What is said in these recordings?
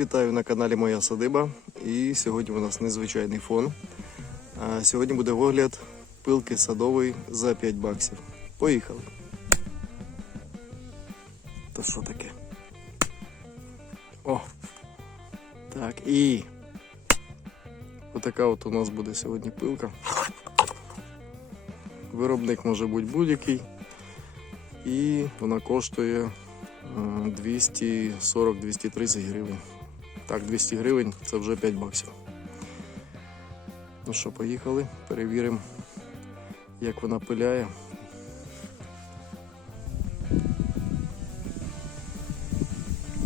вітаю на каналі Моя Садиба. І сьогодні у нас незвичайний фон. А сьогодні буде огляд пилки садової за 5 баксів. Поїхали. То що таке? О! Так, і отака от у нас буде сьогодні пилка. Виробник може бути будь-який. І вона коштує е, 240-230 гривень. Так, 200 гривень це вже 5 баксів. Ну що, поїхали, перевіримо, як вона пиляє.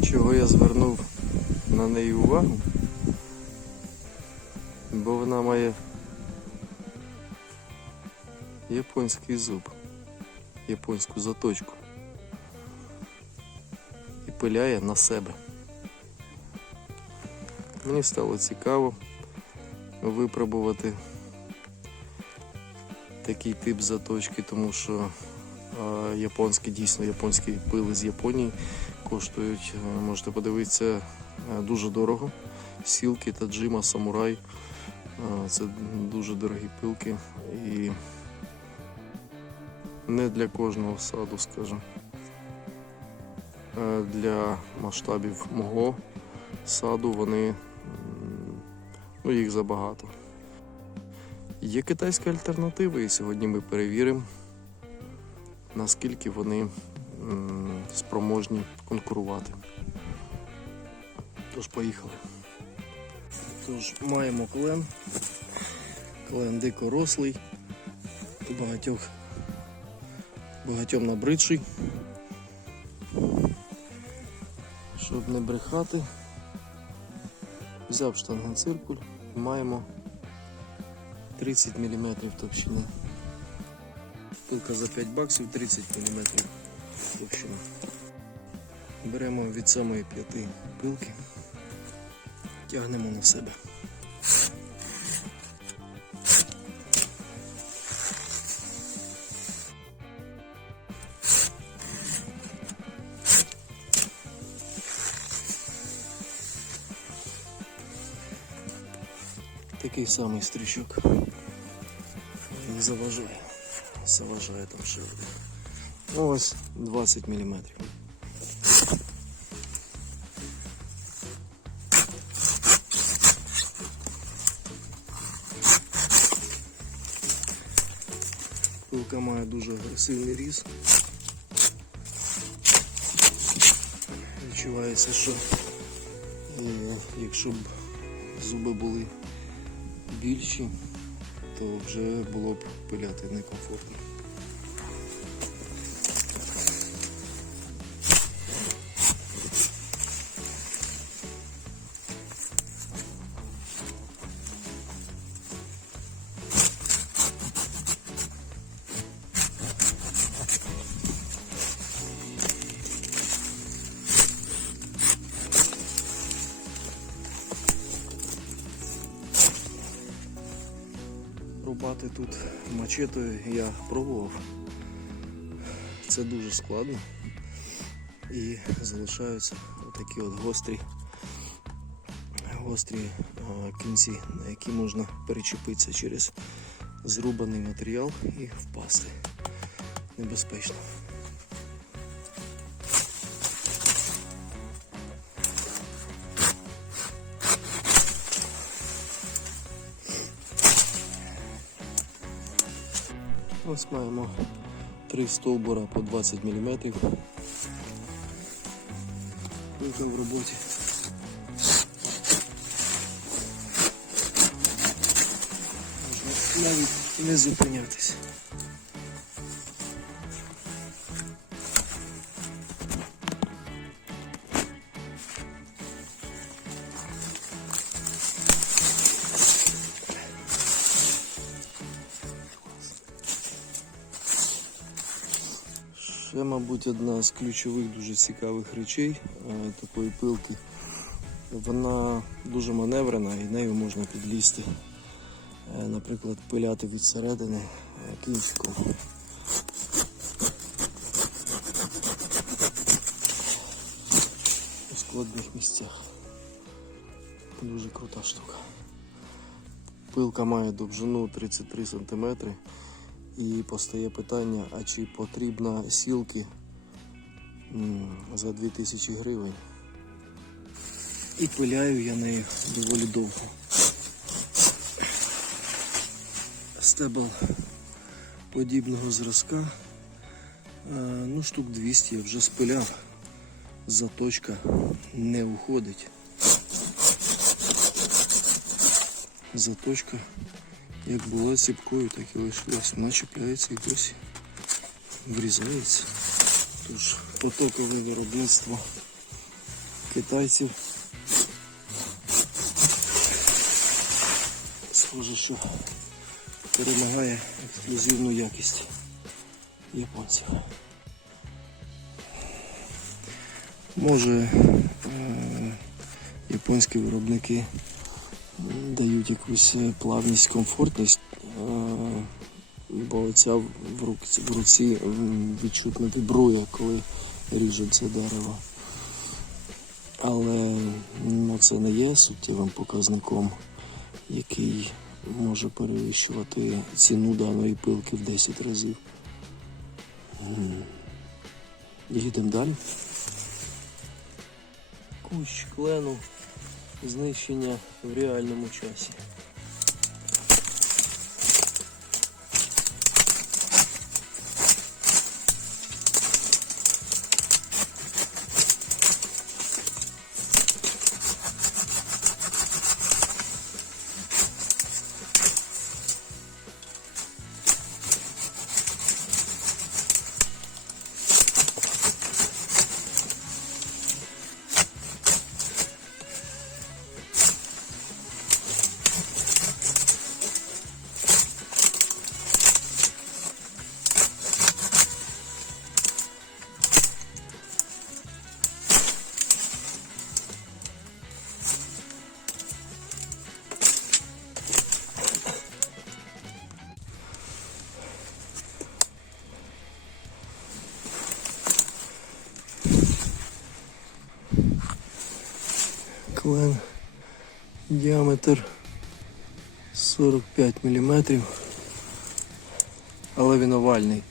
Чого я звернув на неї увагу? Бо вона має японський зуб, японську заточку і пиляє на себе. Мені стало цікаво випробувати такий тип заточки, тому що японські, дійсно японські пили з Японії коштують, е, можете подивитися, е, дуже дорого. Сілки та джима, самурай. Е, Це дуже дорогі пилки і не для кожного саду, скажімо. Для масштабів мого саду вони ну, їх забагато. Є китайська альтернатива, і сьогодні ми перевіримо, наскільки вони спроможні конкурувати. Тож поїхали. Тож маємо клен. Клен дикорослий, багатьох багатьом набридший. Щоб не брехати, взяв штангенциркуль і маємо 30 мм товщини. Пилка за 5 баксів 30 мм товщини. Беремо від самої п'яти пилки, тягнемо на себе. Такий самий стрічок. Не заважає. Заважає там ще. Ну, Ось 20 мм. Пилка має дуже агресивний різ. Відчувається, що е, якщо б зуби були більші, то вже було б пиляти некомфортно. Рубати тут мачетою я пробував. Це дуже складно. І залишаються отакі от гострі, гострі кінці, на які можна перечепитися через зрубаний матеріал і впасти. Небезпечно. Ось маємо три стовбура по 20 мм. Пилка в роботі. Можна навіть не зупинятись. Ще, мабуть, одна з ключових дуже цікавих речей е, такої пилки. Вона дуже маневрена і нею можна підлізти, е, наприклад, пиляти від середини е, кінчиком. У складних місцях. Дуже крута штука. Пилка має довжину 33 см. І постає питання, а чи потрібна сілки за 2000 гривень. І пиляю я нею доволі довго. Стебл подібного зразка. Е, Ну, штук 200 я вже спиляв. Заточка не уходить. Заточка як була ціпкою, так і лишилась. Вона чіпляється і досі врізається. Тож потокове виробництво китайців. Схоже, що перемагає ексклюзивну якість японців. Може е, японські виробники дають якусь е, плавність, комфортність, е, бо ця в руці, в руці відчутно вібрує, коли ріжуть це дерево. Але ну, це не є суттєвим показником, який може перевищувати ціну даної пилки в 10 разів. Їдемо далі. Кущ клену знищення в реальному часі. Діаметр 45 мм, але він овальний.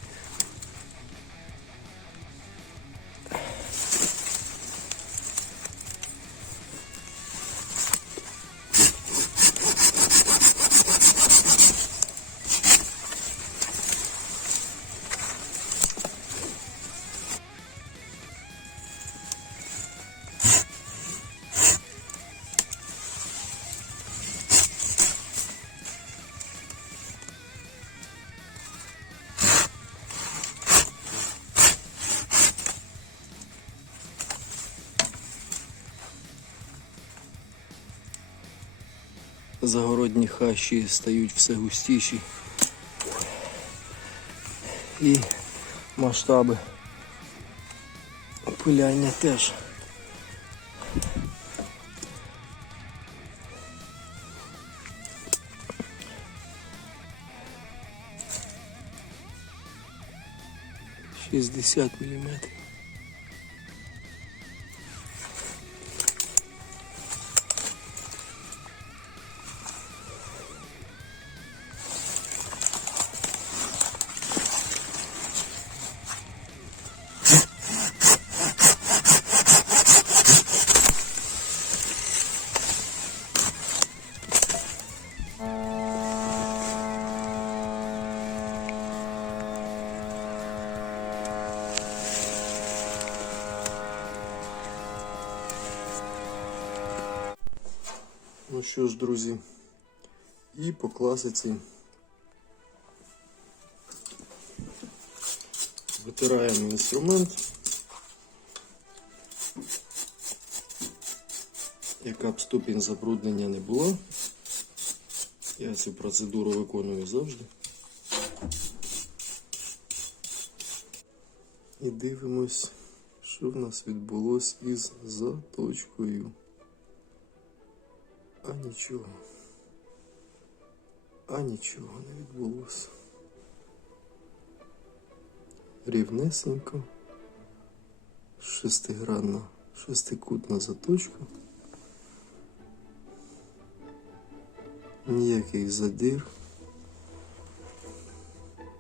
Загородні хащі стають все густіші. І масштаби пиляння теж. Шістдесят міліметрів. Що ж, друзі, і по класиці витираємо інструмент. Яка б ступінь забруднення не була. Я цю процедуру виконую завжди. І дивимось, що в нас відбулось із заточкою. А нічого. А нічого не відбулося. Рівнесенько. Шестигранна, шестикутна заточка. Ніяких задир,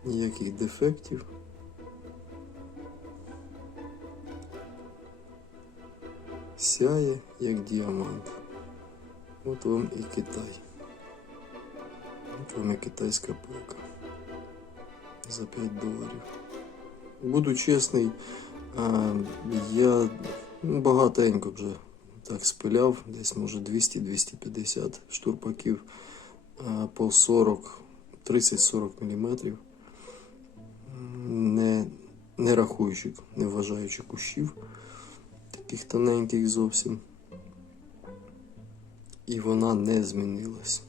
ніяких дефектів. Сяє як діамант. От вам і Китай. От вам і китайська пилка. За 5 доларів. Буду чесний, я багатенько вже так спиляв, десь може 200-250 штурпаків по 40, 30-40 мм. Не, не рахуючи, не вважаючи кущів, таких тоненьких зовсім. І вона не змінилась.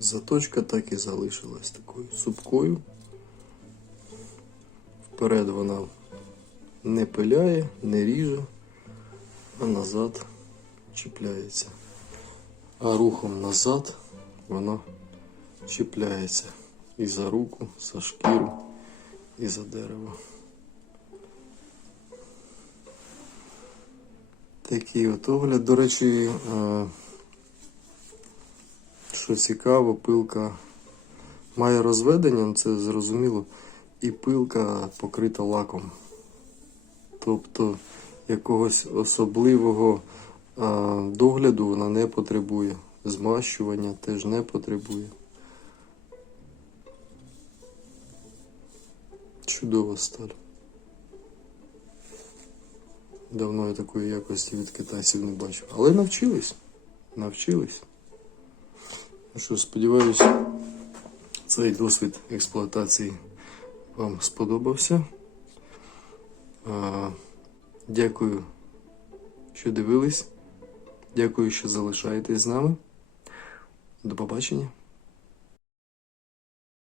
Заточка так і залишилась такою цупкою. Вперед вона не пиляє, не ріже, а назад чіпляється. А рухом назад вона чіпляється і за руку, за шкіру, і за дерево. Такий от огляд. До речі, е, що цікаво, пилка має розведення, це зрозуміло, і пилка покрита лаком. Тобто якогось особливого а, догляду вона не потребує. Змащування теж не потребує. Чудова сталь. Давно я такої якості від китайців не бачив. Але навчились. Навчились. Ну що, сподіваюсь, цей досвід експлуатації вам сподобався. А, Дякую, що дивились. Дякую, що залишаєтесь з нами. До побачення.